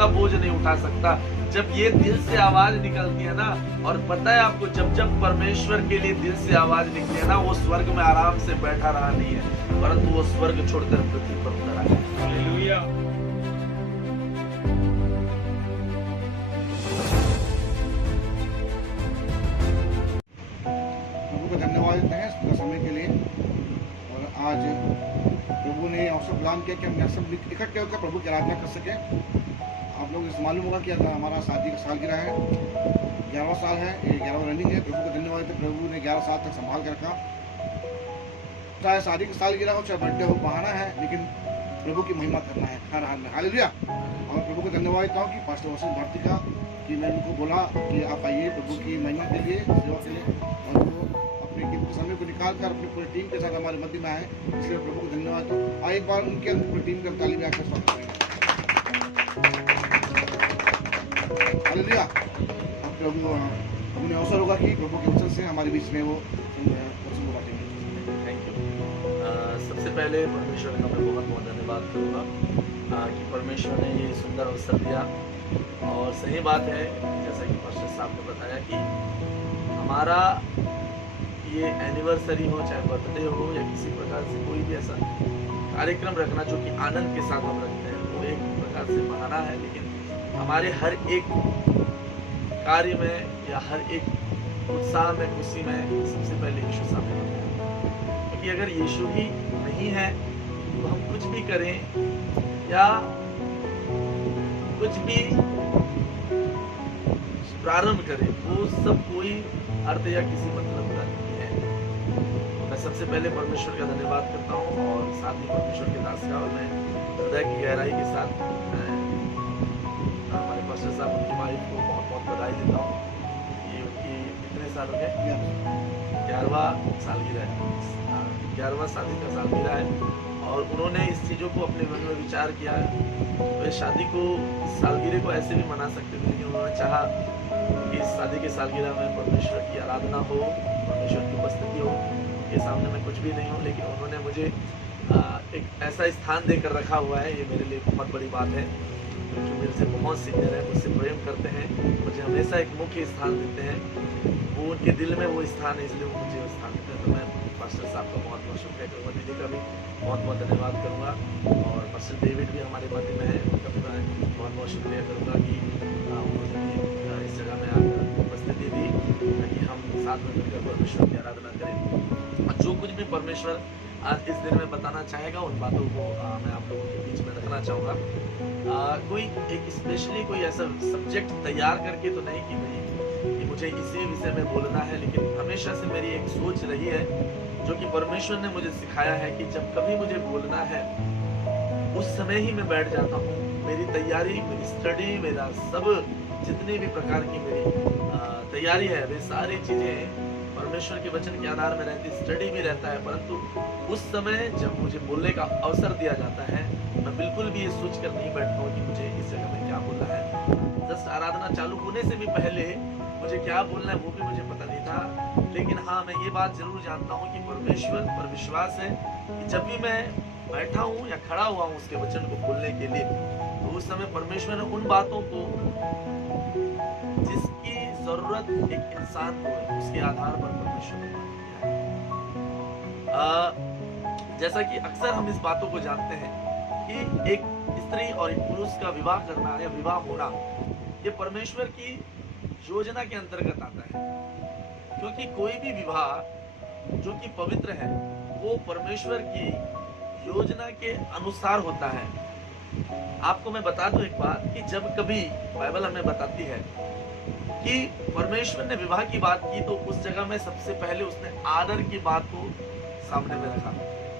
का बोझ नहीं उठा सकता। जब ये दिल से आवाज निकलती है ना, और पता है आपको, जब जब परमेश्वर के लिए दिल से आवाज निकली है ना, वो स्वर्ग में आराम से बैठा रहा नहीं है, परंतु वो स्वर्ग छोड़कर पृथ्वी पर उतरा है। हालेलुया। प्रभु को धन्यवाद देते हैं सुबह समय के लिए। और आज प्रभु ने अवसर प्रदान किया कि हम यहाँ सब इकट्ठे होकर प्रभु की आराधना कर सकें। आप लोग इस मालूम होगा कि हमारा शादी का सालगिरह है, 11वां साल है, ये 11वां रनिंग है। प्रभु को धन्यवाद देते, प्रभु ने 11 साल तक संभाल कर रखा। चाहे शादी का सालगिरह हो, चाहे बर्थडे हो, बहाना है, लेकिन प्रभु की महिमा करना है हर हाल में। हालेलुया। और प्रभु को धन्यवाद देता हूँ कि पास्टर वसंत भारती का, कि मैं उनको बोला कि आप आइए प्रभु की महिमा के लिए, सेवा के लिए, और वो अपने कीमती समय को निकाल कर अपनी पूरी टीम के साथ हमारे मध्य में आए, इसलिए प्रभु को धन्यवाद दो। और एक बार उनके पूरी टीम के ताली में आकर स्वागत करेंगे। हालेलुया। अब प्रभु हमें अवसर होगा कि प्रभु के वचन से हमारे बीच में वो वचन को बांटेंगे। Thank you. सबसे पहले परमेश्वर का मैं बहुत बहुत धन्यवाद करूँगा कि परमेश्वर ने ये सुंदर अवसर दिया। और सही बात है, जैसा कि पास्टर साहब ने बताया कि हमारा ये एनिवर्सरी हो, चाहे बर्थडे हो, या किसी प्रकार से कोई भी ऐसा कार्यक्रम रखना जो कि आनंद के साथ हम रखते हैं, वो एक प्रकार से बहाना है। लेकिन हमारे हर एक कार्य में या हर एक उत्साह में, खुशी में सबसे पहले यीशु सामने होते हैं। क्योंकि अगर यीशु ही नहीं है तो हम कुछ भी करें या कुछ भी प्रारंभ करें, वो सब कोई अर्थ या किसी मतलब का नहीं है। मैं सबसे पहले परमेश्वर का धन्यवाद करता हूँ, और साथ ही परमेश्वर के दास का, और मैं हृदय की गहराई के साथ हमारे पास्टर साहब, उनकी वाइफ को बहुत बहुत बधाई देता हूँ। ये उनकी कितने साल हो गए? 11वां सालगिरह है, 11वां शादी का सालगिरह है। और उन्होंने इस चीज़ों को अपने मन में विचार किया। वे शादी को, सालगिरह को ऐसे भी मना सकते थे, लेकिन उन्होंने चाहा कि इस शादी के सालगिरह में परमेश्वर की आराधना हो, परमेश्वर की उपस्थिति हो। ये सामने मैं कुछ भी नहीं हूँ, लेकिन उन्होंने मुझे एक ऐसा स्थान देकर रखा हुआ है। ये मेरे लिए बहुत बड़ी बात है। जो मेरे से बहुत सीनियर है, मुझसे प्रेम करते हैं, मुझे हमेशा एक मुख्य स्थान देते हैं। वो उनके दिल में वो स्थान है, इसलिए वो मुझे स्थान देते हैं। तो मैं पास्टर साहब का बहुत बहुत शुक्रिया करूँगा, दीदी का भी बहुत बहुत धन्यवाद करूँगा, और पास्टर डेविड भी हमारे मध्य में है, उनका भी मैं बहुत बहुत शुक्रिया करूँगा कि उन्होंने इस जगह में आकर उपस्थिति दी, ताकि हम साथ में मिलकर परमेश्वर की आराधना करें। और जो कुछ भी परमेश्वर आज इस दिन में बताना चाहेगा, उन बातों को मैं आप लोगों के बीच में रखना चाहूँगा। कोई एक स्पेशली कोई ऐसा सब्जेक्ट तैयार करके तो नहीं कि मुझे इसी विषय में बोलना है, लेकिन हमेशा से मेरी एक सोच रही है, जो कि परमेश्वर ने मुझे सिखाया है कि जब कभी मुझे बोलना है, उस समय ही मैं बैठ जाता हूँ। मेरी तैयारी, मेरी स्टडी, मेरा सब जितनी भी प्रकार की मेरी तैयारी है, वे सारी चीज़ें परमेश्वर के वचन के आधार में रहती। स्टडी भी रहता है, परंतु उस समय जब मुझे बोलने का अवसर दिया जाता है, मैं बिल्कुल भी ये सोच कर नहीं बैठता हूँ कि मुझे इस जगह में क्या बोलना है। जस्ट आराधना चालू होने से भी पहले मुझे क्या बोलना है वो भी मुझे पता नहीं था। लेकिन हाँ, मैं ये बात जरूर जानता हूँ कि परमेश्वर पर विश्वास है कि जब भी मैं बैठा हूँ या खड़ा हुआ हूँ उसके वचन को बोलने के लिए, तो उस समय परमेश्वर ने उन बातों को जिसकी जरूरत एक इंसान को है, उसके आधार पर परमेश्वर ने किया है। जैसा कि अक्सर हम इस बातों को जानते हैं कि एक स्त्री और एक पुरुष का विवाह करना या विवाह होना, ये परमेश्वर की योजना के अंतर्गत आता है। क्योंकि कोई भी विवाह जो कि पवित्र है, वो परमेश्वर की योजना के अनुसार होता है। आपको मैं बता दूं एक बात, कि जब कभी बाइबल हमें बताती है कि परमेश्वर ने विवाह की बात की, तो उस जगह में सबसे पहले उसने आदर की बात को सामने में रखा।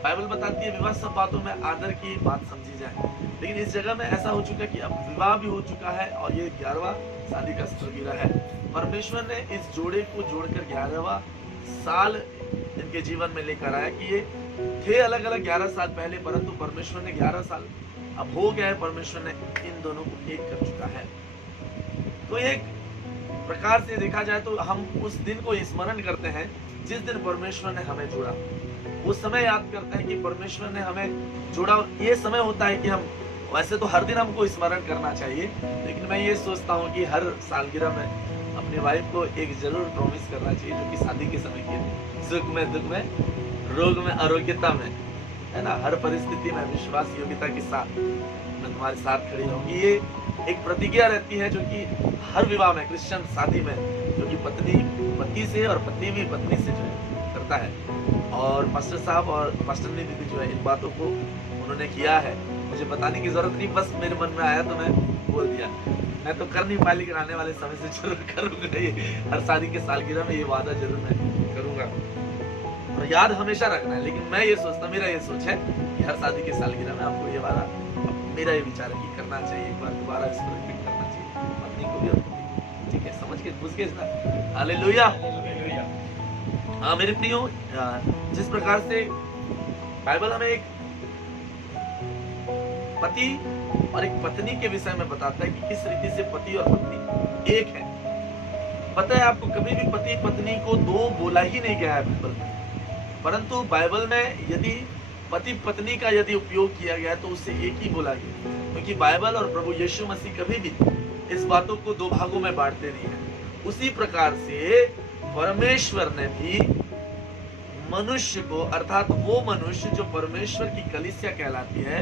बाइबल बताती है विवाह सब बातों में आदर की बात समझी जाए, लेकिन इस जगह में ऐसा हो चुका है कि अब विवाह भी हो चुका है और ये 11वां शादी का सालगिरह है। परमेश्वर ने इस जोड़े को जोड़कर 11वां साल इनके जीवन में लेकर आया कि ये थे अलग अलग 11 साल पहले, परंतु परमेश्वर ने 11 साल अब हो गया है, परमेश्वर ने इन दोनों को एक कर चुका है। तो एक प्रकार से देखा जाए तो हम उस दिन को स्मरण करते हैं जिस दिन परमेश्वर ने हमें जोड़ा। वो समय याद करते हैं कि परमेश्वर ने हमें जोड़ा। ये समय होता है कि हम वैसे तो हर दिन हमको स्मरण करना चाहिए, लेकिन मैं ये सोचता हूँ कि हर सालगिरह में अपनी वाइफ को एक जरूर प्रॉमिस करना चाहिए, जो कि शादी के समय की है। सुख में, दुख में, रोग में, आरोग्यता में, है ना, हर परिस्थिति में विश्वास योग्यता के साथ मैं तुम्हारे साथ खड़ी रहूंगी। ये एक प्रतिज्ञा रहती है जो कि हर विवाह में, क्रिश्चियन शादी में, जो कि पत्नी पति से और पत्नी भी पत्नी से जो है करता है। और मास्टर साहब और मास्टरनी दीदी जो है इन बातों को उन्होंने किया है, मुझे बताने की जरूरत नहीं, बस मेरे मन में आया तो मैं बोल दिया। मैं तो कर नहीं पाया, लेकिन आने वाले समय से जरूर करूंगा। ये हर शादी के सालगिरह में ये वादा जरूर मैं करूंगा, और याद हमेशा रखना है। लेकिन मैं ये सोचता, मेरा ये सोच है कि हर शादी के सालगिरह में आपको ये वादा, मेरा ये विचार है कि करना चाहिए, एक बार दोबारा इसको रिपीट करना चाहिए, पत्नी को भी और पति। ठीक है, समझ के बुझ के इसका हालेलुया। हाँ मेरे प्रियो, जिस प्रकार से बाइबल हमें एक पति और एक पत्नी के विषय में बताता है कि किस रीति से पति और पत्नी एक है। पता है आपको, कभी भी पति पत्नी को दो बोला ही नहीं गया है बाइबल में, परंतु बाइबल में यदि पति पत्नी का यदि उपयोग किया गया तो उससे एक ही बोला गया, क्योंकि बाइबल और प्रभु यीशु मसीह कभी भी इस बातों को दो भागों में बांटते नहीं है। उसी प्रकार से परमेश्वर ने भी मनुष्य को, अर्थात वो मनुष्य जो परमेश्वर की कलीसिया कहलाती है,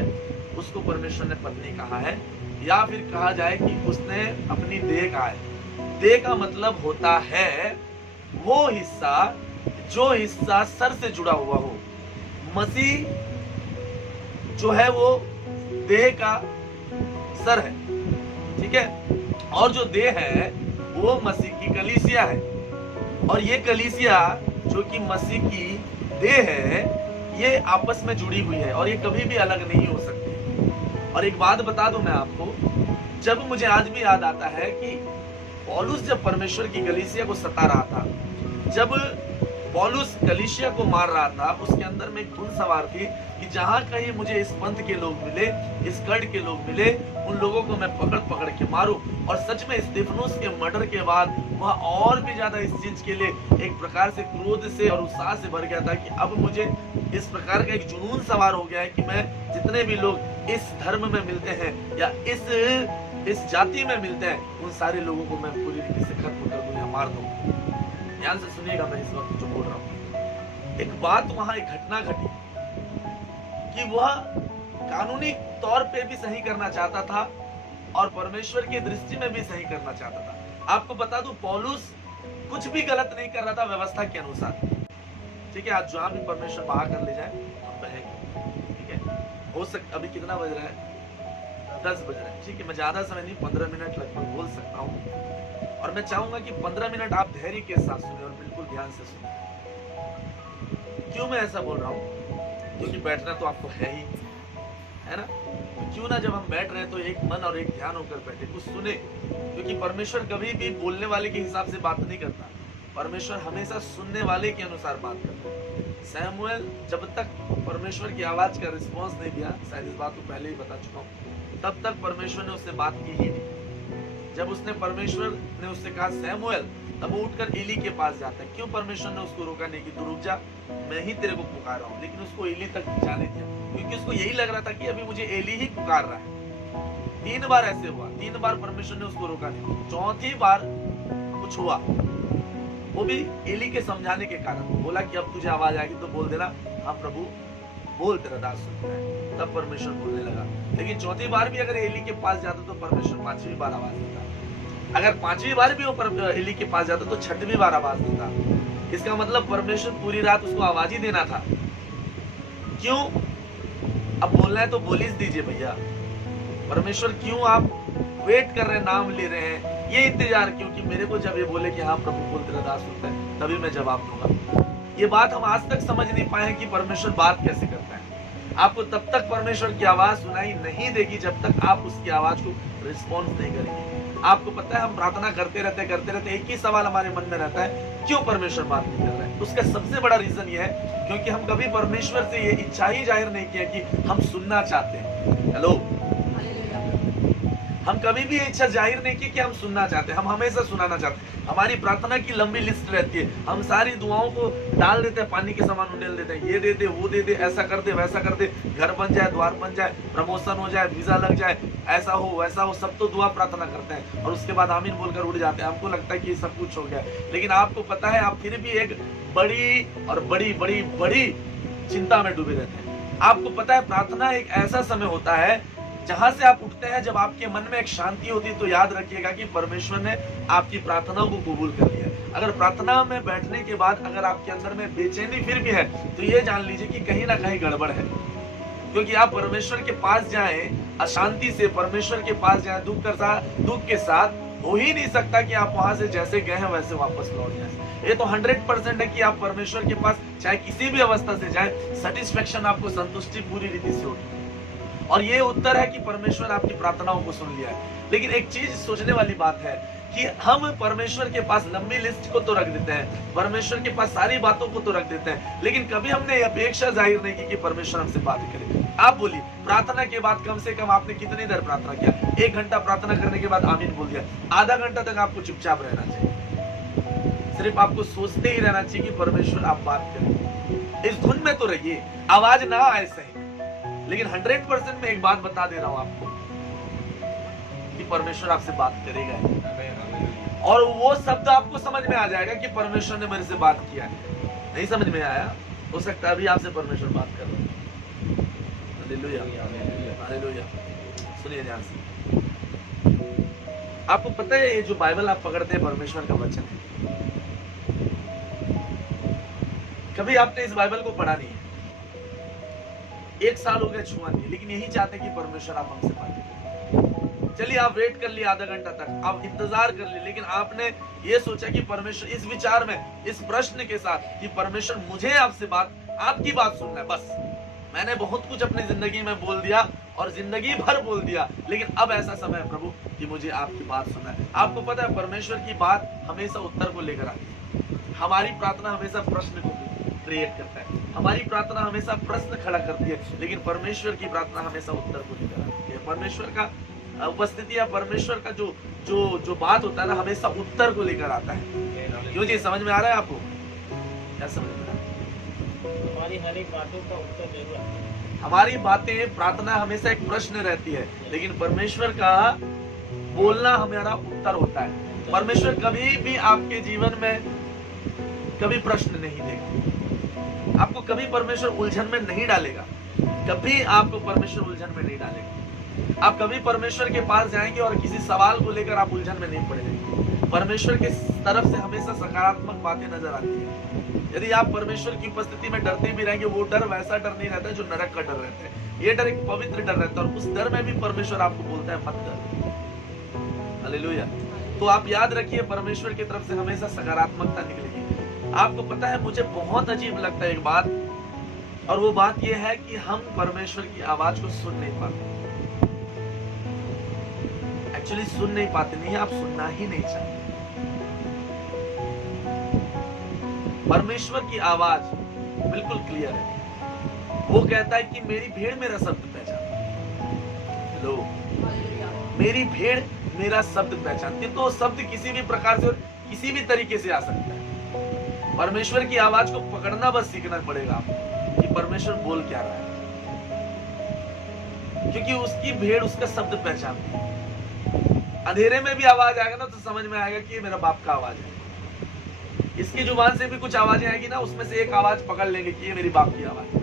उसको परमेश्वर ने पत्नी कहा है, या फिर कहा जाए कि उसने अपनी देह कहा है। देह का मतलब होता है वो हिस्सा जो हिस्सा सर से जुड़ा हुआ हो। मसीह जो है वो देह का सर है, ठीक है, और जो देह है वो मसीह की कलीसिया है, और ये कलीसिया जो कि मसीह की देह है, ये आपस में जुड़ी हुई है और ये कभी भी अलग नहीं हो सकती। और एक बात बता दूं मैं आपको, जब मुझे आज भी याद आता है कि पौलुस जब परमेश्वर की कलीसिया को सता रहा था, जब पौलुस कलीसिया को मार रहा था, उसके अंदर में एक धुन सवार थी कि जहां कहीं मुझे इस पंथ के लोग मिले, इस गढ़ के लोग मिले, उन लोगों को मैं पकड़ पकड़ के मारूं। और सच में स्तिफनुस के मर्डर के बाद वह और भी ज्यादा इस चीज के लिए एक प्रकार से क्रोध से और उत्साह से भर गया था कि अब मुझे इस प्रकार का एक जुनून सवार हो गया है कि मैं जितने भी लोग इस धर्म में मिलते हैं या इस जाति में मिलते हैं, उन सारे लोगों को मैं पूरी रीति से खत्म कर दूं या मार दूं। ध्यान से सुनिएगा मैं इस वक्त जो बोल रहा हूं। एक बात, वहां एक घटना घटी कि वह कानूनी तौर पे भी सही करना चाहता था और परमेश्वर की दृष्टि में भी सही करना चाहता था। आपको बता दूं, पौलुस कुछ भी गलत नहीं कर रहा था व्यवस्था के अनुसार। ठीक है, आज जहां भी परमेश्वर बहा कर ले जाए हम बहेंगे। ठीक है, हो सकता, अभी कितना बज रहा है, 10 बज रहा है। ठीक है, मैं ज्यादा समय नहीं, 15 मिनट लगभग बोल सकता हूँ, और मैं चाहूंगा कि 15 मिनट आप धैर्य के साथ सुने और बिल्कुल ध्यान से सुने। क्यों मैं ऐसा बोल रहा हूँ? क्योंकि बैठना तो आपको है ही, है ना, तो क्यों ना जब हम बैठ रहे हैं तो एक मन और एक ध्यान होकर बैठे, कुछ सुने, क्योंकि परमेश्वर कभी भी बोलने वाले के हिसाब से बात नहीं करता। परमेश्वर हमेशा सुनने वाले के अनुसार बात करता है। सैमुएल जब तक परमेश्वर की आवाज का रिस्पॉन्स नहीं दिया, शायद इस बात को पहले ही बता चुका हूँ, तब तक परमेश्वर ने उससे बात की ही नहीं। जब उसने, परमेश्वर ने उससे कहा सैमुएल, तब वो उठकर एली के पास जाता है। क्यों परमेश्वर ने उसको रोका नहीं कि तू रुक जा, मैं ही तेरे को पुकार रहा हूँ, लेकिन उसको एली तक जाने दिया, क्योंकि उसको यही लग रहा था कि अभी मुझे एली ही पुकार रहा है। 3 बार ऐसे हुआ, 3 बार परमेश्वर ने उसको रोका नहीं। चौथी बार कुछ हुआ, वो भी एली के समझाने के कारण। बोला कि अब तुझे आवाज आएगी तो बोल देना, हाँ प्रभु बोल, तेरा दास सुनता है। तब परमेश्वर बोलने लगा। लेकिन चौथी बार भी अगर एली के पास जाता तो परमेश्वर 5वीं बार आवाज देता। अगर 5वीं बार भी वो एली के पास जाता तो 6वीं बार आवाज देता। इसका मतलब परमेश्वर पूरी रात उसको आवाज ही देना था। क्यों? अब बोलना है तो बोल ही दीजिए भैया। परमेश्वर क्यों आप वेट कर रहे हैं, नाम ले रहे हैं, ये इंतजार क्यों कि मेरे को जब ये बोले कि हाँ प्रभु बोल, तेरा दास सुनता है, तभी मैं जवाब दूंगा। ये बात हम आज तक समझ नहीं पाए कि परमेश्वर बात कैसे करता है। आपको तब तक परमेश्वर की आवाज सुनाई नहीं देगी जब तक आप उसकी आवाज को रिस्पॉन्स नहीं करेंगे। आपको पता है, हम प्रार्थना करते रहते एक ही सवाल हमारे मन में रहता है, क्यों परमेश्वर बात नहीं कर रहा है? उसका सबसे बड़ा रीजन ये है क्योंकि हम कभी परमेश्वर से ये इच्छा ही जाहिर नहीं किया कि हम सुनना चाहते हैं। हेलो, हम कभी भी इच्छा जाहिर नहीं की कि हम सुनना चाहते हैं, हम हमेशा सुनाना चाहते हैं। हमारी प्रार्थना की लंबी लिस्ट रहती है, हम सारी दुआओं को डाल देते हैं, पानी के समान उंडेल देते हैं, ये दे दे, वो दे दे, ऐसा कर दे, वैसा कर दे, घर बन जाए, द्वार बन जाए, प्रमोशन हो जाए, वीजा लग जाए, ऐसा हो वैसा हो, सब तो दुआ प्रार्थना करते हैं और उसके बाद आमीन बोलकर उड़ जाते हैं। हमको लगता है कि सब कुछ हो गया, लेकिन आपको पता है आप फिर भी एक बड़ी और बड़ी बड़ी बड़ी चिंता में डूबे रहते हैं। आपको पता है प्रार्थना एक ऐसा समय होता है जहां से आप उठते हैं, जब आपके मन में एक शांति होती है, तो याद रखिएगा कि परमेश्वर ने आपकी प्रार्थनाओं को कबूल कर लिया है। अगर प्रार्थना में बैठने के बाद अगर आपके अंदर में बेचैनी फिर भी है, तो ये जान लीजिए कि कहीं ना कहीं गड़बड़ है, क्योंकि आप परमेश्वर के पास जाएं अशांति से, परमेश्वर के पास जाएं दुख के साथ, हो ही नहीं सकता कि आप वहां से जैसे गए हैं वैसे वापस लौट जाए। ये तो 100% है कि आप परमेश्वर के पास चाहे किसी भी अवस्था से जाएं, सेटिस्फेक्शन आपको, संतुष्टि पूरी रीति से होगी। और ये उत्तर है कि परमेश्वर आपकी प्रार्थनाओं को सुन लिया है। लेकिन एक चीज सोचने वाली बात है कि हम परमेश्वर के पास लंबी लिस्ट को तो रख देते हैं, परमेश्वर के पास सारी बातों को तो रख देते हैं, लेकिन कभी हमने अपेक्षा जाहिर नहीं की कि परमेश्वर हमसे बात करे। आप बोलिए, प्रार्थना के बाद कम से कम आपने कितनी देर प्रार्थना किया? 1 घंटा प्रार्थना करने के बाद आमीन बोल दिया, आधा घंटा तक आपको चुपचाप रहना चाहिए, सिर्फ आपको सोचते ही रहना चाहिए कि परमेश्वर आप बात करें। इस धुन में तो रहिए, आवाज ना आए सही, लेकिन 100% मैं एक बात बता दे रहा हूं आपको कि परमेश्वर आपसे बात करेगा और वो शब्द आपको समझ में आ जाएगा कि परमेश्वर ने मेरे से बात किया है। नहीं समझ में आया, हो सकता है अभी आपसे परमेश्वर बात कर रहा है। Hallelujah, hallelujah. सुनिए ध्यान से, आपको पता है ये जो बाइबल आप पकड़ते हैं परमेश्वर का वचन है। कभी आपने इस बाइबल को पढ़ा नहीं है, 1 साल हो गया छुआ नहीं, लेकिन यही चाहते हैं कि परमेश्वर आप हमसे बात करें। चलिए आप वेट कर लिए आधा घंटा तक, आप इंतजार कर लिए, लेकिन आपने ये सोचा कि परमेश्वर, इस विचार में, इस प्रश्न के साथ कि परमेश्वर मुझे आपसे बात, आपकी बात सुनना है बस। मैंने बहुत कुछ अपनी जिंदगी में बोल दिया और जिंदगी भर बोल दिया, लेकिन अब ऐसा समय है प्रभु कि मुझे आपकी बात सुनना है। आपको पता है परमेश्वर की बात हमेशा उत्तर को लेकर आती है। हमारी प्रार्थना हमेशा प्रश्न को क्रिएट करता है, हमारी प्रार्थना हमेशा प्रश्न खड़ा करती है, लेकिन परमेश्वर की प्रार्थना हमेशा उत्तर को लेकर आती है। परमेश्वर का उपस्थिति या परमेश्वर का जो बात होता है ना, हमेशा उत्तर को लेकर आता है। क्यों जी, समझ में आ रहा है आपको? क्या समझ में आ रहा है? हमारी हर एक बातों का उत्तर जरूर आता है। हमारी बातें, प्रार्थना हमेशा एक प्रश्न रहती है, लेकिन परमेश्वर का बोलना हमारा उत्तर होता है। परमेश्वर कभी भी आपके जीवन में कभी प्रश्न नहीं देगा, आपको कभी परमेश्वर उलझन में नहीं डालेगा, कभी आपको परमेश्वर उलझन में नहीं डालेगा। आप कभी परमेश्वर के पास जाएंगे और किसी सवाल को लेकर आप उलझन में नहीं पड़ेंगे। परमेश्वर की तरफ से हमेशा सकारात्मक बातें नजर आती है। यदि आप परमेश्वर की उपस्थिति में डरते भी रहेंगे, वो डर वैसा डर नहीं रहता है जो नरक का डर रहता है। ये डर एक पवित्र डर रहता है और उस डर में भी परमेश्वर आपको बोलता है मत डर। हालेलुया। तो आप याद रखिए, परमेश्वर की तरफ से हमेशा सकारात्मकता निकलेगी। आपको पता है, मुझे बहुत अजीब लगता है एक बात, और वो बात ये है कि हम परमेश्वर की आवाज को सुन नहीं पाते। एक्चुअली सुन नहीं पाते नहीं, आप सुनना ही नहीं चाहते। परमेश्वर की आवाज बिल्कुल क्लियर है। वो कहता है कि मेरी भेड़ मेरा शब्द पहचानती। हेलो, मेरी भेड़ मेरा शब्द पहचानती है। तो शब्द किसी भी प्रकार से और किसी भी तरीके से आ सकता है। परमेश्वर की आवाज को पकड़ना बस सीखना पड़ेगा आपको कि परमेश्वर बोल क्या रहा है, क्योंकि उसकी भेड़ उसका शब्द पहचानती है। अंधेरे में भी आवाज आएगा ना तो समझ में आएगा कि ये मेरा बाप का आवाज है। इसकी जुबान से भी कुछ आवाजें आएगी ना, उसमें से एक आवाज पकड़ लेंगे कि ये मेरी बाप की आवाज है।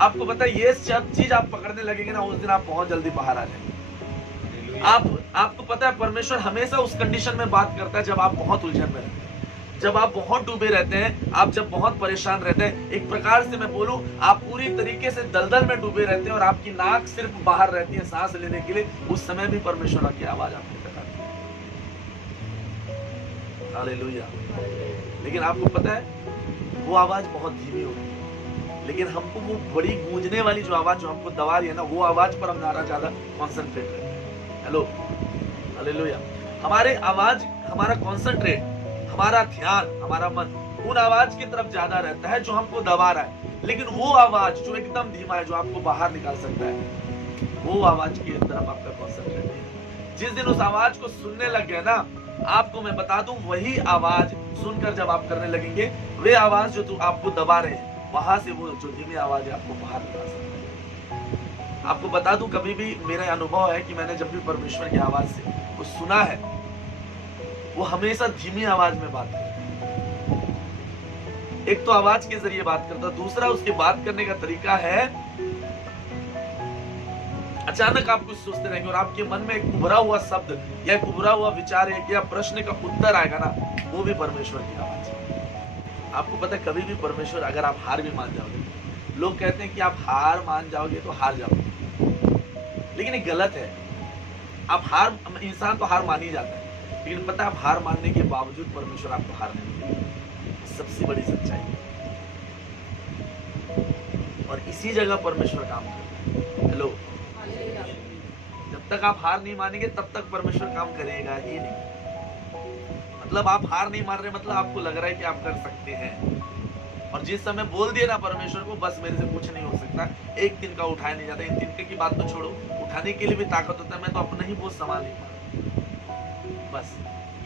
आपको पता है, ये सब चीज आप पकड़ने लगेंगे ना, उस दिन आप बहुत जल्दी बाहर आ जाएंगे। आपको पता है, परमेश्वर हमेशा उस कंडीशन में बात करता है जब आप बहुत उलझन में रहते हैं, जब आप बहुत डूबे रहते हैं, आप जब बहुत परेशान रहते हैं। एक प्रकार से मैं बोलूं, आप पूरी तरीके से दलदल में डूबे रहते हैं और आपकी नाक सिर्फ बाहर रहती है सांस लेने के लिए। उस समय भी परमेश्वर की आवाज आपने तक आती है। हालेलुया। लेकिन आपको पता है, वो आवाज बहुत धीमी होती है, लेकिन हमको वो बड़ी गूंजने वाली जो आवाज जो हमको दबा रही है ना, वो आवाज पर हमारा ज्यादा कॉन्सेंट्रेट रहता है। Hello, hallelujah. हमारे आवाज, हमारा कॉन्सेंट्रेट, हमारा ध्यान, हमारा मन उन आवाज की तरफ ज्यादा रहता है जो हमको दबा रहा है। लेकिन वो आवाज जो एकदम धीमा है, जो आपको बाहर निकाल सकता है, वो आवाज की तरफ आपका कॉन्सेंट्रेट नहीं है। जिस दिन उस आवाज को सुनने लग गए ना, आपको मैं बता दूं, वही आवाज सुनकर जब आप करने लगेंगे, वे आवाज जो आपको दबा रहे हैं, वहां से वो जो धीमी आवाज है आपको बाहर निकाल सकता है। आपको बता दूं, कभी भी मेरा अनुभव है कि मैंने जब भी परमेश्वर की आवाज से कुछ सुना है, वो हमेशा धीमी आवाज में बात करता है। एक तो आवाज के जरिए बात करता है, दूसरा उसके बात करने का तरीका है, अचानक आप कुछ सोचते रहेंगे और आपके मन में एक उभरा हुआ शब्द या एक उभरा हुआ विचार या प्रश्न का उत्तर आएगा ना, वो भी परमेश्वर की आवाज है। आपको पता है, कभी भी परमेश्वर, अगर आप हार भी मान जाओगे, लोग कहते हैं कि आप हार मान जाओगे तो हार जाओगे, लेकिन ये गलत है। इंसान तो हार मान ही जाता है, लेकिन पता है, आप हार मानने के बावजूद परमेश्वर आपको हार नहीं देगा। सबसे बड़ी सच्चाई है, और इसी जगह परमेश्वर काम करता है। हेलो, जब तक आप हार नहीं मानेंगे तब तक परमेश्वर काम करेगा ही नहीं। मतलब आप हार नहीं मान रहे, मतलब आपको लग रहा है कि आप कर सकते हैं, और जिस समय बोल दिया ना परमेश्वर को, बस मेरे से कुछ नहीं हो सकता, एक दिन का उठाया नहीं जाता। इन तिनके की बात तो छोड़ो, उठाने के लिए भी ताकत होता है, मैं तो अपना ही बोझ संभाल नहीं पा, बस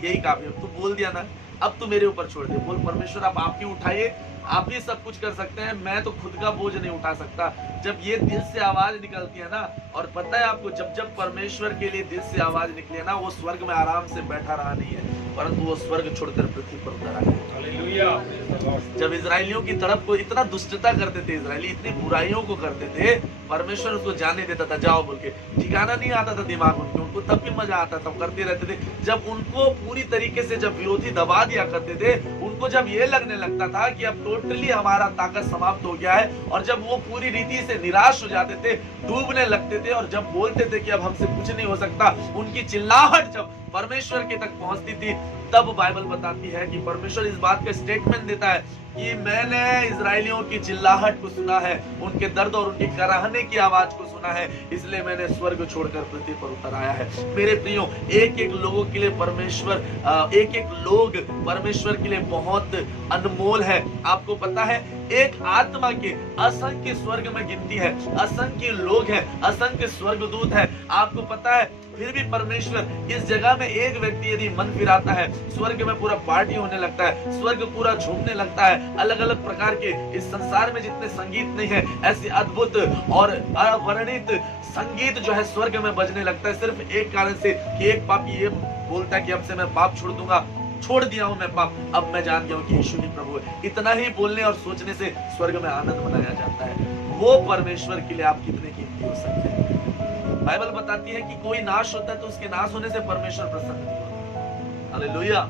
यही काफी है। तू बोल दिया ना, अब तू मेरे ऊपर छोड़ दे, बोल परमेश्वर आप ही उठाइए, आप ही सब कुछ कर सकते हैं, मैं तो खुद का बोझ नहीं उठा सकता। जब ये दिल से आवाज निकलती है ना, और पता है आपको, जब जब परमेश्वर के लिए दिल से आवाज निकले ना, वो स्वर्ग में आराम से बैठा रहा नहीं है, परंतु वो स्वर्ग छोड़कर पृथ्वी पर उतर आया। जब इजराइलियों की तरफ को इतना दुष्टता करते थे, इजराइली इतनी बुराइयों को करते थे, परमेश्वर उसको जाने देता था, जाओ बोल के, ठिकाना नहीं आता था दिमाग उनको तब भी मजा आता था, करते रहते थे। जब उनको पूरी तरीके से जब विरोधी दबा दिया करते थे, उनको जब ये लगने लगता था कि अब टोटली हमारा ताकत समाप्त हो गया है, और जब वो पूरी रीति से निराश हो जाते थे, डूबने लगते थे, और जब बोलते थे कि अब हमसे कुछ नहीं हो सकता, उनकी चिल्लाहट जब परमेश्वर के तक पहुंचती थी, तब बाइबल बताती है कि परमेश्वर इस बात का स्टेटमेंट देता है कि मैंने इजराइलियों की चिल्लाहट को सुना है, उनके दर्द और उनके कराहने की आवाज को सुना है, इसलिए मैंने स्वर्ग छोड़कर पृथ्वी पर उतर आया है। मेरे प्रियो, एक एक लोगों के लिए परमेश्वर, एक एक लोग परमेश्वर के लिए बहुत अनमोल है। आपको पता है, एक आत्मा के असंख्य स्वर्ग में गिनती है, असंख्य लोग हैं, असंख्य स्वर्गदूत है। आपको पता है, फिर भी परमेश्वर इस जगह में एक व्यक्ति यदि मन फिराता है, स्वर्ग में पूरा पार्टी होने लगता है, स्वर्ग पूरा झूमने लगता है। अलग अलग प्रकार के इस संसार में जितने संगीत नहीं है, ऐसे अद्भुत और अवर्णित संगीत जो है स्वर्ग में बजने लगता है, सिर्फ एक कारण से कि एक पापी ये बोलता है कि अब से मैं पाप छोड़ दूंगा, छोड़ दिया हूं मैं पाप, अब मैं जान गया हूं कि यीशु ही प्रभु है। इतना ही बोलने और सोचने से स्वर्ग में आनंद मनाया जाता है। वो परमेश्वर के लिए आप कितने कीमती हो सकते हैं। बाइबल बताती है कि कोई नाश होता है तो उसके नाश होने से परमेश्वर प्रसन्न नहीं होता। Hallelujah,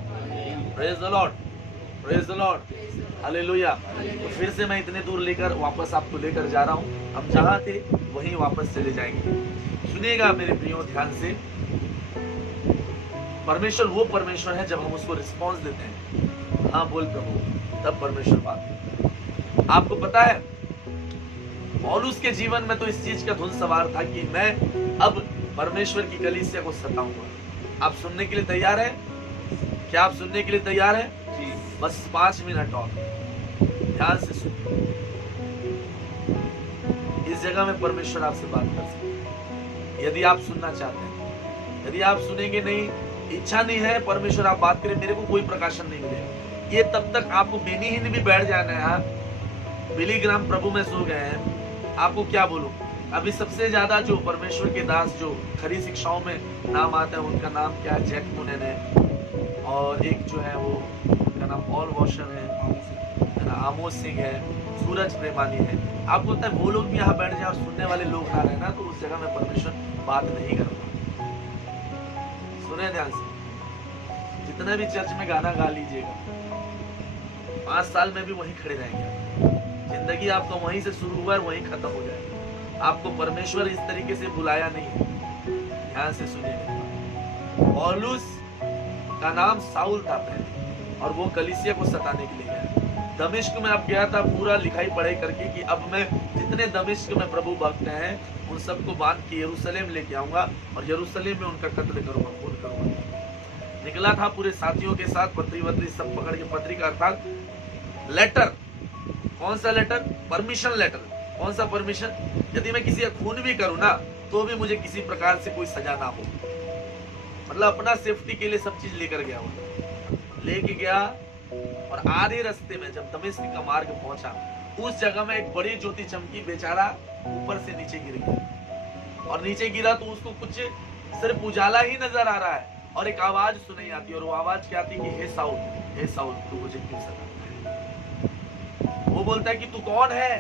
praise the Lord, praise the Lord, hallelujah. तो फिर से मैं इतने दूर लेकर वापस आपको लेकर जा रहा हूं, हम जहां थे वहीं वापस चले जाएंगे। सुनिएगा मेरे प्रियो ध्यान से, परमेश्वर वो परमेश्वर है जब हम उसको रिस्पॉन्स देते हैं, हाँ बोल प्रभु, तब परमेश्वर बात करता है। आपको पता है, पौलुस के जीवन में तो इस चीज का धुन सवार था कि मैं अब परमेश्वर की कलीसिया को सताऊंगा। आप सुनने के लिए तैयार है? क्या आप सुनने के लिए तैयार है? बस 5 मिनट और ध्यान से सुनिए। इस जगह में परमेश्वर आपसे बात कर सकते हैं, यदि आप सुनना चाहते हैं। यदि आप सुनेंगे नहीं, इच्छा नहीं है परमेश्वर आप बात करें, मेरे को कोई प्रकाशन नहीं मिलेगा, ये तब तक आपको बेनीहीन भी बैठ जाना है। बिली ग्राम प्रभु में सो गए हैं, आपको क्या बोलूं। अभी सबसे ज्यादा जो परमेश्वर के दास जो खरी शिक्षाओं में नाम आता है, उनका नाम क्या है? जैक मुनन है, और एक जो है वो उनका नाम पॉल वॉशर है ना, आमोस सिंह है, सूरज प्रेमानी है। आपको पता है, वो लोग भी यहाँ बैठ जाए और सुनने वाले लोग ना रहे ना, तो उस जगह में परमेश्वर बात नहीं करता। सुने ध्यान से, जितने भी चर्च में गाना गा लीजिएगा, 5 साल में भी वहीं खड़े रहेंगे। जिंदगी आपका वहीं से शुरू हुआ है, वहीं खत्म हो जाएगा। आपको परमेश्वर इस तरीके से बुलाया नहीं। ध्यान से सुनिएगा, पौलुस का नाम साउल था पहले, और वो कलीसिया को सताने के लिए गया। दमिश्क में अब गया था, पूरा लिखाई पढ़ाई करके कि अब मैं जितने दमिश्क में प्रभु भक्त हैं उन सबको बांध के यरूशलेम लेके आऊंगा, और यरूशलेम में उनका कत्ल करूंगा, खून करूंगा। निकला था पूरे साथियों के साथ, पत्री वत्री सब पकड़ के, पत्रिका अर्थात लेटर। कौन सा लेटर? Permission letter. कौन सा परमिशन? यदि मैं किसी का खून भी करूं ना, तो भी मुझे किसी प्रकार से कोई सजा ना हो। मतलब अपना सेफ्टी के लिए सब चीज लेकर गया वो, लेके गया। और आधे रास्ते में जब दमिश्क का मार्ग पहुंचा, उस जगह में एक बड़ी ज्योति चमकी, बेचारा ऊपर से नीचे गिर गया। और नीचे गिरा तो उसको कुछ सिर्फ उजाला ही नजर आ रहा है, और एक आवाज सुनाई आती है, और वो आवाज क्या आती है कि हे साउल तू मुझे क्यों सताता है। वो बोलता है कि तू कौन है?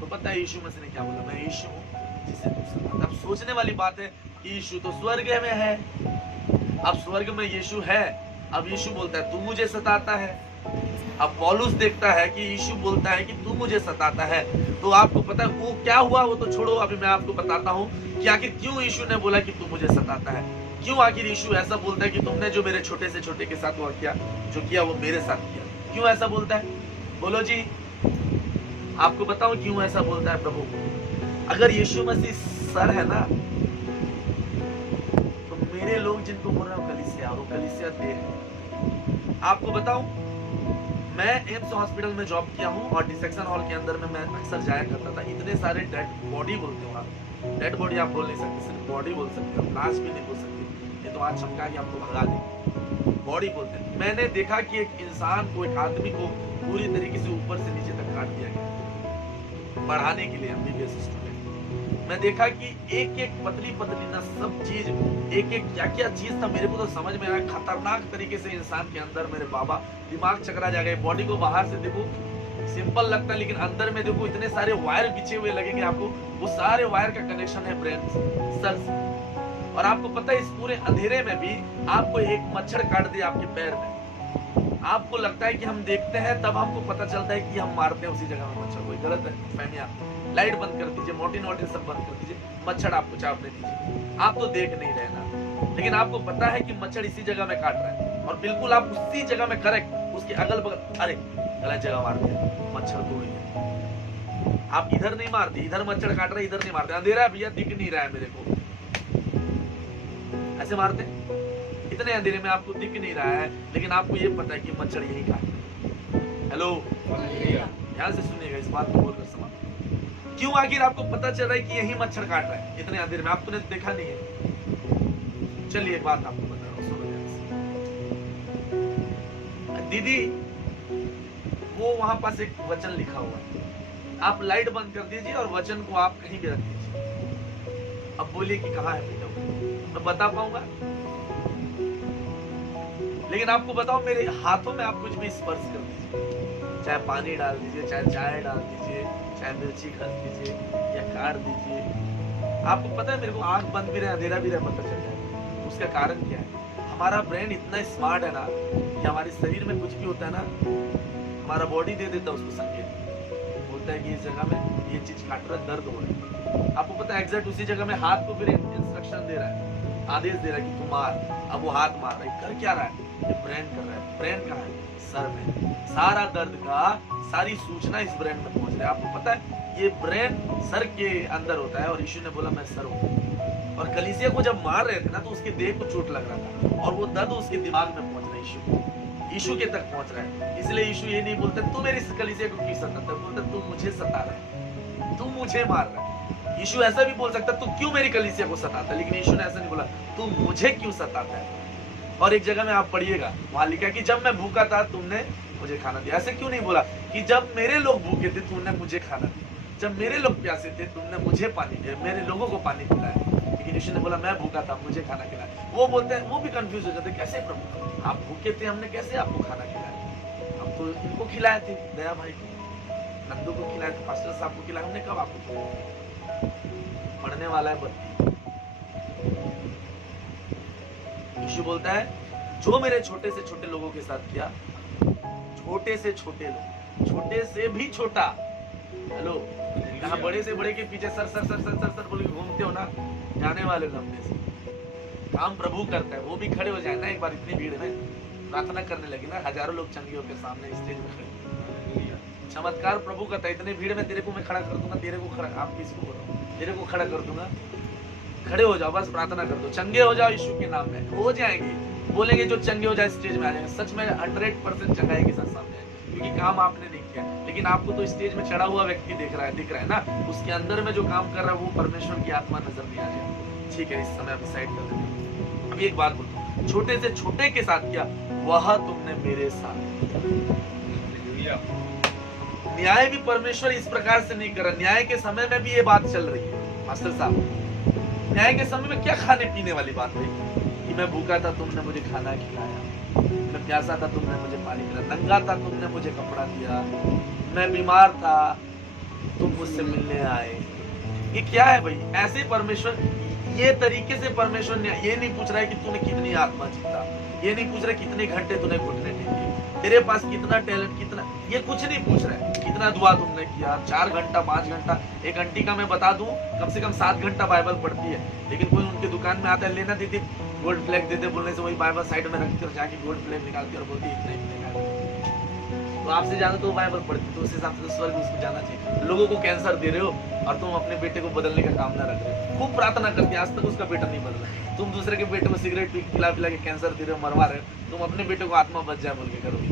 तो पता है यीशु मसीह ने क्या बोला, मैं यीशु हूँ जिसे तू सताता। अब सोचने वाली बात है कि यीशु तो स्वर्ग में है, अब स्वर्ग में यीशु है, अब यीशु बोलता है तू मुझे सताता है। अब पौलुस देखता है कि यीशु बोलता है कि तू मुझे सताता है, तो आपको पता है वो क्या हुआ, वो तो छोड़ो, अभी मैं आपको बताता हूँ कि आखिर क्यों यीशु ने बोला कि तू मुझे सताता है। क्यों आखिर यीशु ऐसा बोलता है कि तुमने जो मेरे छोटे से छोटे के साथ हुआ किया, जो किया वो मेरे साथ किया? क्यों ऐसा बोलता है? बोलो जी, आपको बताऊं क्यों ऐसा बोलता है प्रभु। अगर यीशु मसीह सर है ना, तो मेरे लोग जिनको बोल रहे हो कलीसिया, वो कलीसिया देह है। आपको बताऊं, मैं एम्स हॉस्पिटल में जॉब किया हूं, और डिसेक्शन हॉल के अंदर में मैं अक्सर जाया करता था। इतने सारे डेड बॉडी बोलते हो आप, डेड बॉडी आप बोल नहीं सकते, सिर्फ बॉडी बोल सकते हो, लाश भी नहीं बोल सकते, ये तो आज चमका के आपको भगा दे, बॉडी बोलते हैं। मैंने देखा कि एक इंसान को, एक आदमी को पूरी तरीके से ऊपर से नीचे तक काट दिया गया बढ़ाने के लिए, एमबीबीएस स्टूडेंट। मैं देखा कि एक एक पतली पतली ना सब चीज, एक एक क्या क्या चीज था, मेरे को तो समझ में आया। खतरनाक तरीके से इंसान के अंदर, मेरे बाबा, दिमाग चकरा जाएगा। बॉडी को बाहर से देखो सिंपल लगता है, लेकिन अंदर में देखो इतने सारे वायर बिछे हुए लगेंगे आपको, वो सारे वायर का कनेक्शन है ब्रेन सर से। और आपको पता है इस पूरे अंधेरे में भी आपको एक मच्छर काट दिया आपके पैर में, आपको लगता है कि हम देखते हैं, तब हमको पता चलता है कि हम मारते हैं उसी जगह में मच्छर। कोई गलत है फहमिया? लाइट बंद कर दीजिए, मोर्टिन सब बंद कर दीजिए, मच्छर आपको चापने दीजिए। आप तो देख नहीं रहे ना, लेकिन आपको पता है कि मच्छर इसी जगह में काट रहा है, और बिल्कुल आप उसी जगह में करेक्ट, उसके अगल बगल, अरे गलत जगह मार दिया, मच्छर तो हुई। आप इधर नहीं मारते, इधर मच्छर काट रहा है, इधर नहीं मारते, अंधेरा भैया दिख नहीं रहा है मेरे को, ऐसे मारते। इतने अंधेरे में आपको दिख नहीं रहा है, लेकिन आपको ये पता है कि मच्छर यही काट रहा है। हेलो, ध्यान से सुनिएगा, इस बात को बोलकर समाप्त। क्यों आखिर आपको पता चल रहा है कि यही मच्छर काट रहा है इतने अंधेरे में? आपने देखा नहीं है। चलिए एक बात आपको बता रहा हूँ, सुनो ध्यान से। दीदी, वो वहां पास एक वचन लिखा हुआ है, आप लाइट बंद कर दीजिए और वचन को आप कहीं भी रख दीजिए। अब बोलिए कि कहाँ है बेटा? मैं बता पाऊंगा? लेकिन आपको बताओ, मेरे हाथों में आप कुछ भी स्पर्श कर दीजिए, चाहे पानी डाल दीजिए, चाहे चाय डाल दीजिए, चाहे मिर्ची खा दीजिए या काट दीजिए, आपको पता है मेरे को आंख बंद भी रहे, अंधेरा भी रहे, पता चल जाए। उसका कारण क्या है? हमारा ब्रेन इतना स्मार्ट है ना कि हमारे शरीर में कुछ भी होता है ना, हमारा बॉडी दे देता है उसको संकेत, बोलता है कि इस जगह में ये चीज काट रहा है, दर्द हो रहा है। आपको पता है एग्जैक्ट उसी जगह में हाथ को फिर इंस्ट्रक्शन दे रहा है, आदेश दे रहा है कि तू मार। अब वो हाथ मार रहा है, कर क्या रहा है? ये ब्रेन कर रहा है। ब्रेन कहाँ है? सर में। सारा दर्द का, सारी सूचना इस ब्रेन में पहुंच रहा है। आपको पता है ये ब्रेन सर के अंदर होता है, और यीशु ने बोला मैं सर हूँ। और कलीसिया को जब मार रहे थे ना, तो उसके देह को चोट लग रहा था, और वो दर्द उसके दिमाग में पहुंच रहा है, यीशु के तक पहुंच रहा है। इसलिए यीशु ये नहीं बोलता तू मेरी कलीसिया को क्यों सताता है, बोलता तू मुझे सता रहा है, तू मुझे मार रहा है। यीशु ऐसा भी बोल सकता तू क्यों मेरी कलीसिया को सताता है, लेकिन यीशु ने ऐसा नहीं बोला, तू मुझे क्यों सताता है। और एक जगह में आप पढ़िएगा, वहां लिखा कि जब मैं भूखा था तुमने मुझे खाना दिया। ऐसे क्यों नहीं बोला कि जब मेरे लोग भूखे थे तुमने मुझे खाना दिया, जब मेरे लोग प्यासे थे तुमने मुझे पानी दिया, मेरे लोगों को पानी पिलाया। लेकिन यीशु ने बोला मैं भूखा था मुझे खाना खिलाया। वो बोलते हैं, वो भी कंफ्यूज हो जाते हैं, कैसे प्रभु आप भूखे थे, हमने कैसे आपको खाना खिलाया? हम तो इनको खिलाए थे, दया भाई को, नंदू को खिलाए थे, पास्टर साहब को खिलाया, हमने कब आपको खिलाया? पढ़ने वाला है बत्ती। यीशु बोलता है जो मेरे छोटे से छोटे लोगों के साथ किया, छोटे से छोटे लोग, छोटे से भी छोटा, हेलो, यहाँ बड़े से बड़े के पीछे sir sir sir sir sir sir बोल के घूमते हो ना, जाने वाले लंबे से। काम प्रभु करता है, वो भी खड़े हो जाए ना एक बार इतनी भीड़ में, प्रार्थना करने लगे ना, हजारों लोग चंगे होकर सामने स्टेज में खड़े, चमत्कार प्रभु करता है। इतनी भीड़ में तेरे को मैं खड़ा कर दूंगा, तेरे को खड़ा, आप किसको बोलो, तेरे को खड़ा कर दूंगा, खड़े हो जाओ, बस प्रार्थना कर दो, चंगे हो जाओ यीशु के नाम में, हो जाएंगे। बोलेंगे जो चंगे हो जाए स्टेज में आ जाएंगे, सच में 100% चंगाई के साथ सामने, क्योंकि काम आपने नहीं किया, लेकिन आपको तो स्टेज में चढ़ा हुआ व्यक्ति दिख रहा है ना, उसके अंदर में जो काम कर रहा है वो परमेश्वर की आत्मा नजर नहीं आ रही। ठीक है, इस समय अभी साइड कर देते हैं। अभी एक बात बोलता हूँ, छोटे से छोटे के साथ किया वह तुमने मेरे साथ किया। न्याय भी परमेश्वर इस प्रकार से नहीं कर रहा। न्याय के समय में भी ये बात चल रही है मास्टर साहब। न्याय के समय में क्या खाने पीने वाली बात है कि मैं भूखा था तुमने मुझे खाना खिलाया, मैं प्यासा था तुमने मुझे पानी पिलाया, नंगा था तुमने मुझे कपड़ा दिया, मैं बीमार था तुम मुझसे मिलने आए। ये क्या है भाई? ऐसे परमेश्वर, ये तरीके से परमेश्वर ने ये नहीं पूछ रहा है कि तूने कितनी आत्मा जीता, ये नहीं पूछ रहा कितने घंटे तूने घुटने टेके, तेरे पास कितना टैलेंट, कितना, ये कुछ नहीं पूछ रहा है। कितना दुआ तुमने किया, 4 घंटा 5 घंटा। एक आंटी का मैं बता दूं कम से कम 7 घंटा बाइबल पढ़ती है, लेकिन कोई उनके दुकान में आता है लेना देती, गोल्ड फ्लैग देते, बोलने से वही बाइबल साइड में रखकर जाके गोल्ड फ्लैग निकालती और बोलती इतना इतने तो आपसे ज्यादा तो बाइबल पढ़ती, तो उस हिसाब से तो स्वर्ग उसको जाना चाहिए। लोगों को कैंसर दे रहे हो और तुम अपने बेटे को बदलने का काम ना रख रहे हो। खूब प्रार्थना करते, आज तक उसका बेटा नहीं बदला। तुम दूसरे के बेटे को सिगरेट पिला पिला के कैंसर दे रहे हो, मरवा रहे हो। तुम अपने बेटे को आत्मा बच जाए बोल के करोगे,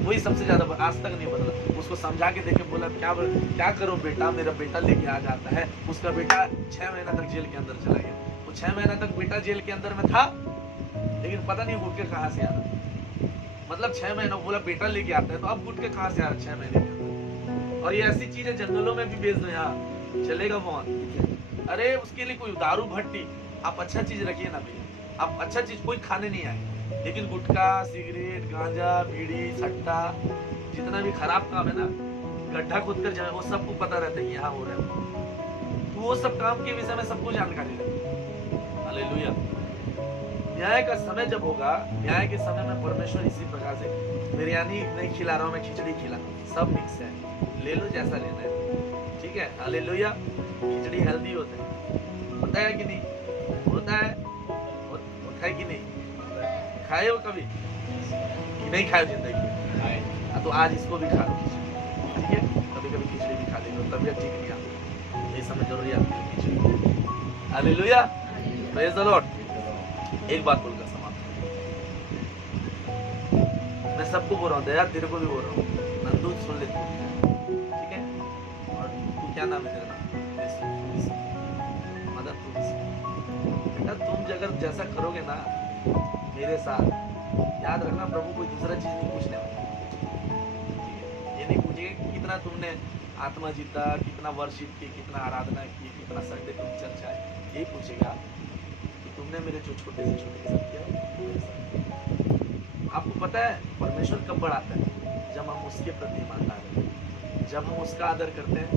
वही सबसे ज्यादा आज तक नहीं बदला। उसको समझा के देखे, बोला क्या करो बेटा, मेरा बेटा लेके आ जाता है। उसका बेटा 6 महीना तक जेल के अंदर चला गया। वो 6 महीना तक बेटा जेल के अंदर में था, लेकिन पता नहीं घुट के कहाँ से आना, मतलब 6 महीना बोला बेटा लेके आता है, तो अब घुट के कहाँ से आया 6 महीने के अंदर। और ये ऐसी चीजें जंगलों में भी बेच दो, यहाँ चलेगा बहुत। अरे उसके लिए कोई दारू भट्टी, आप अच्छा चीज रखिए ना भैया, आप अच्छा चीज कोई खाने नहीं आए, लेकिन गुटखा, सिगरेट, गांजा, बीड़ी, सट्टा, जितना भी खराब काम है ना, गड्ढा खोद कर जाए, वो सबको पता रहता है कि यहाँ हो रहा है। तो वो सब काम के विषय में सबको जानकारी रहती है। हालेलुया। न्याय का समय जब होगा, न्याय के समय में परमेश्वर इसी प्रकार से, बिरयानी नहीं खिला रहा हूँ मैं, खिचड़ी खिला, सब मिक्स है, ले लो जैसा लेना है, ठीक है। हालेलुया। खिचड़ी हेल्दी होता है कि नहीं? होता है कि नहीं? खाए हो कभी कि नहीं खाए जिंदगी में? तो आज इसको भी खा लो, ठीक है। कभी कभी खिचड़ी भी खा लेंगे, तबियत ठीक नहीं आती, ये समय जरूरी आती है खिचड़ी। Hallelujah, praise the lord. एक बात बोलकर समाप्त, मैं सबको बोल रहा हूँ, दया तेरे को भी बोल रहा हूँ, नंदू सुन ले तू, ठीक है। और तू क्या नाम है तेरा? मदद। तू बेटा तुम अगर जैसा करोगे ना मेरे साथ, याद रखना प्रभु कोई दूसरा चीज नहीं पूछने वाला, ठीक है। ये नहीं पूछेगा कि कितना तुमने आत्मा जीता, कितना वर्शिप की, कितना आराधना की, कितना संडे तुम चर्च आए, यही पूछेगा तुमने मेरे जो छोटे से छोटे के साथ किया। आपको पता है परमेश्वर कब बढ़ाता है? जब हम उसके प्रति ईमानदार हैं, जब हम उसका आदर करते हैं,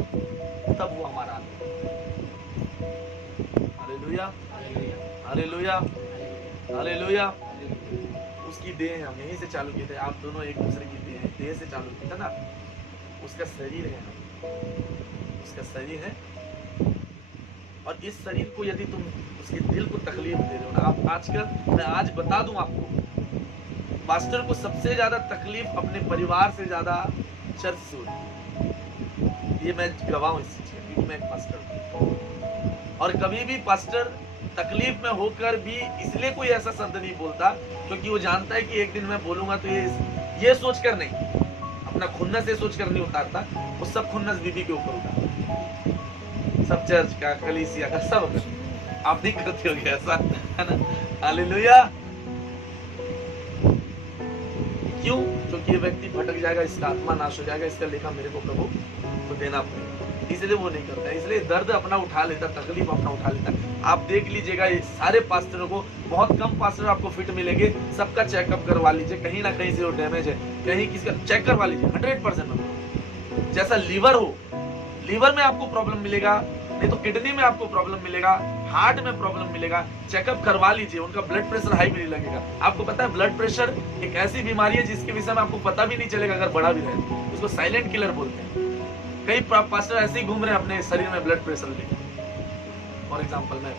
तब वो हमारा आदर करता है। Hallelujah, hallelujah, hallelujah. उसकी देह है, हम यहीं से चालू किए थे, आप दोनों एक दूसरे की देह से चालू किया था ना। उसका शरीर है, उसका शरीर है, और इस शरीर को यदि तुम उसके दिल को तकलीफ दे रहे हो ना, आप आजकल, मैं आज बता दूं आपको, पास्टर को सबसे ज्यादा तकलीफ अपने परिवार से ज्यादा चर्च से होती। ये मैं गवाह हूं इस चीज का, क्योंकि मैं एक पास्टर हूं। और कभी भी पास्टर तकलीफ में होकर भी इसलिए कोई ऐसा शब्द नहीं बोलता, क्योंकि वो जानता है कि एक दिन मैं बोलूंगा तो ये सोचकर नहीं, अपना खुन्नस ये सोचकर नहीं उतारता, वो सब खुन्नस बीबी के ऊपर उतारता, सब चर्च का, कलीसिया का, सब। आप नहीं करते हो ऐसा, है ना? हालेलुया। क्यों? क्योंकि ये व्यक्ति भटक जाएगा, इसका आत्मा नाश हो जाएगा, इसका लेखा मेरे को प्रभु को देना पड़ेगा, इसलिए वो नहीं करता है। इसलिए दर्द अपना उठा लेता, तकलीफ अपना उठा लेता। आप देख लीजिएगा ये सारे पास्टरों को, बहुत कम पास्टर आपको फिट मिलेंगे, सबका चेकअप करवा लीजिए, कहीं ना कहीं से वो डैमेज है, कहीं किसी का चेक करवा लीजिए, 100%। जैसा लीवर हो, लीवर में आपको प्रॉब्लम मिलेगा, नहीं तो किडनी में आपको प्रॉब्लम मिलेगा, हार्ट में प्रॉब्लम मिलेगा, चेकअप करवा लीजिए। उनका ब्लड प्रेशर हाई भी नहीं लगेगा। आपको पता है ब्लड प्रेशर एक ऐसी बीमारी है जिसके विषय में आपको पता भी नहीं चलेगा अगर बढ़ा भी रहे, उसको साइलेंट किलर बोलते हैं। कई पास्टर ऐसे ही घूम रहे हैं अपने शरीर में ब्लड प्रेशर लेके, फॉर एग्जाम्पल में।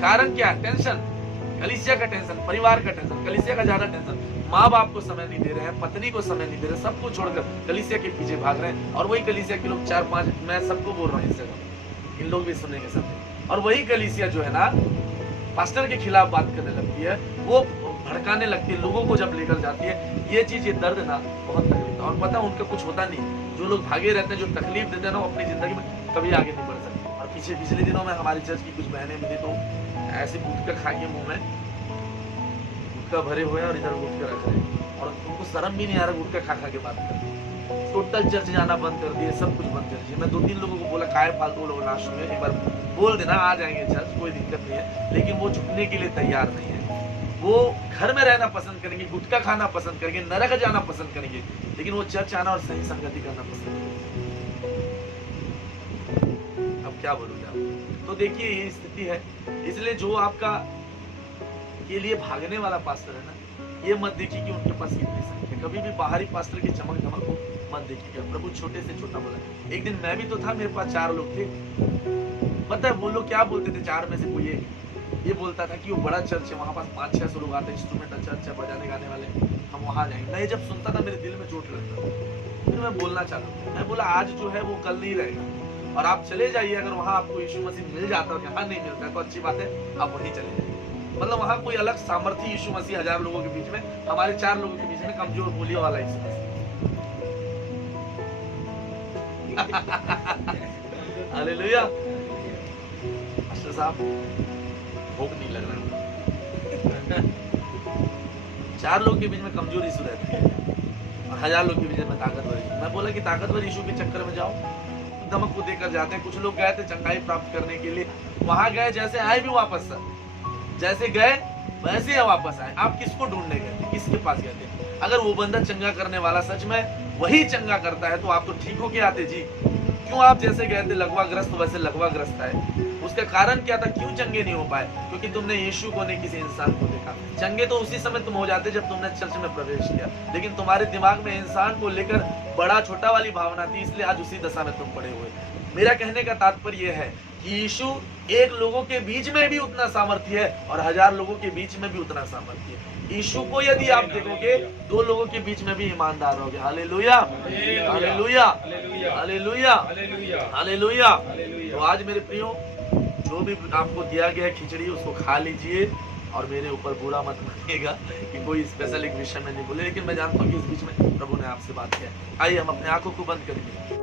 कारण क्या? टेंशन, कलीसिया का टेंशन, परिवार का टेंशन, कलीसिया का ज्यादा टेंशन, माँ बाप को समय नहीं दे रहे हैं, पत्नी को समय नहीं दे रहे, सबको छोड़कर कलीसिया के पीछे भाग रहे हैं। और वही कलीसिया के लोग 4-5, मैं सबको बोल रहा हूँ इस जगह, इन लोग भी सुनेंगे सब। और वही कलीसिया जो है ना, पास्टर के खिलाफ बात करने लगती है, वो भड़काने लगती है, लोगों को जब लेकर जाती है। ये चीज, ये दर्द ना बहुत तकलीफ। और पता उनका कुछ होता नहीं, जो लोग भागे रहते हैं, जो तकलीफ देते हैं ना, वो अपनी जिंदगी में कभी आगे नहीं बढ़ सकते। और पिछले दिनों में हमारी चर्च की कुछ बहनें मिली, तो ऐसे गुटखा खा के मुंह में गुटखा भरे हुए हैं और इधर गुटखा रख रहे हैं और तुमको शर्म भी नहीं आ रहा गुटखा खा खा के बात कर। टोटल चर्च जाना बंद कर दिए, सब कुछ बंद कर दिए। मैं 2-3 लोगों को बोला काय फालतू लोग नाश हुए, एक बार बोल देना आ जाएंगे चर्च, कोई दिक्कत नहीं है, लेकिन वो झुकने के लिए तैयार नहीं है। वो घर में रहना पसंद करेंगे, गुटखा खाना पसंद करेंगे, नरक जाना पसंद करेंगे, लेकिन वो चर्च आना और सही संगति करना पसंद करेंगे। अब क्या बोलूंगा, तो देखिए ये स्थिति है। इसलिए जो आपका के लिए भागने वाला पास्टर है ना, ये मत देखिए कि उनके पास कितनी संख्या। कभी भी बाहरी पास्टर की चमक धमक को मत देखिएगा। प्रभु छोटे से छोटा बोला। एक दिन मैं भी तो था, मेरे पास 4 लोग थे। पता है वो लोग क्या बोलते थे? 4 में से कोई एक ये बोलता था कि वो बड़ा चर्च है, वहाँ पास 500-600 लोग आते हैं, इंस्ट्रूमेंटल चर्च है, बजाने गाने वाले, हम वहाँ जाएंगे। मैं जब सुनता था मेरे दिल में चोट लगता था। फिर मैं बोलना चाहता, मैं बोला आज जो है वो कल नहीं रहेगा, और आप चले जाइए। अगर वहाँ आपको यीशु मसीह मिल जाता है, यहाँ नहीं मिलता है तो अच्छी बात है, आप वहीं चले जाइए। मतलब वहाँ कोई अलग सामर्थ्य यीशु मसीह 1000 लोगों के बीच में, हमारे 4 लोगों के बीच में कमजोर बोलियों वाला यीशु मसीह। हालेलुया। मास्टर साहब भूख नहीं लग रहा। 4 लोग के बीच में कमजोर यीशु रहते हैं और 1000 लोग के बीच में ताकतवर यीशु। मैं बोला कि ताकतवर यीशु के चक्कर में जाओ, धमक को देकर जाते हैं। कुछ लोग गए थे चंगाई प्राप्त करने के लिए, वहां गए, जैसे आए भी वापस सर, जैसे गए वैसे ही वापस आए। आप किसको ढूंढने गए थे? किसके पास गए थे? अगर वो बंदा चंगा करने वाला सच में वही चंगा करता है तो आप तो ठीक होके आते जी। क्यों आप जैसे गए थे लकवाग्रस्त वैसे लकवाग्रस्त है? उसका कारण क्या था? क्यों चंगे नहीं हो पाए? क्योंकि तुमने यीशु को नहीं, किसी इंसान को देखा। चंगे तो उसी समय तुम हो जाते जब तुमने चर्च में प्रवेश किया, लेकिन तुम्हारे दिमाग में इंसान को लेकर बड़ा छोटा वाली भावना थी, इसलिए आज उसी दशा में तुम पड़े हुए। मेरा कहने का तात्पर्य यह है कि यीशु एक लोगों के बीच में भी उतना सामर्थ्य है और 1000 लोगों के बीच में भी उतना सामर्थ्य है। यीशु को यदि आप देखोगे 2 लोगों के बीच में भी ईमानदार रहोगे। Hallelujah, hallelujah, hallelujah, hallelujah. तो आज मेरे प्रियो, जो भी आपको दिया गया खिचड़ी उसको खा लीजिए और मेरे ऊपर बुरा मत मानिएगा कि कोई स्पेशल एक विषय में नहीं बोले, लेकिन मैं जानता हूँ कि इस बीच में प्रभु ने आपसे बात किया। आइए हम अपने आंखों को बंद करेंगे।